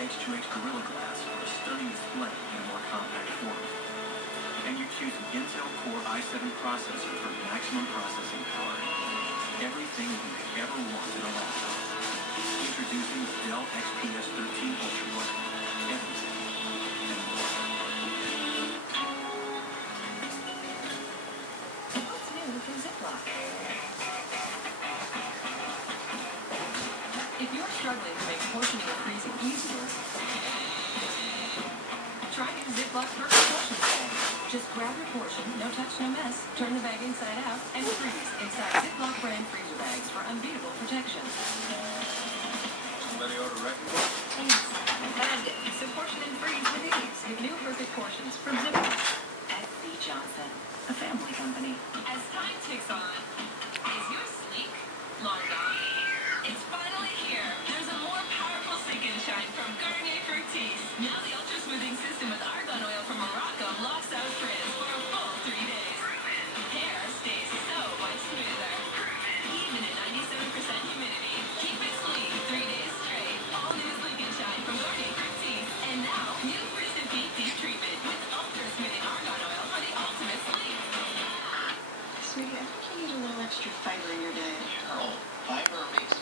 edge-to-edge Gorilla Glass for a stunning display in a more compact form. And you choose an Intel Core i7 processor for maximum processing power. Everything you could ever want in a laptop. Introducing the Dell XPS 13 Ultrabook. Everything and more. What's new from Ziploc? If you're struggling to make portioning and freezing easier, try new Ziploc Perfect Portion Bag. Just grab your portion, no touch, no mess, turn the bag inside out, and freeze inside Ziploc brand freezer bags for unbeatable protection.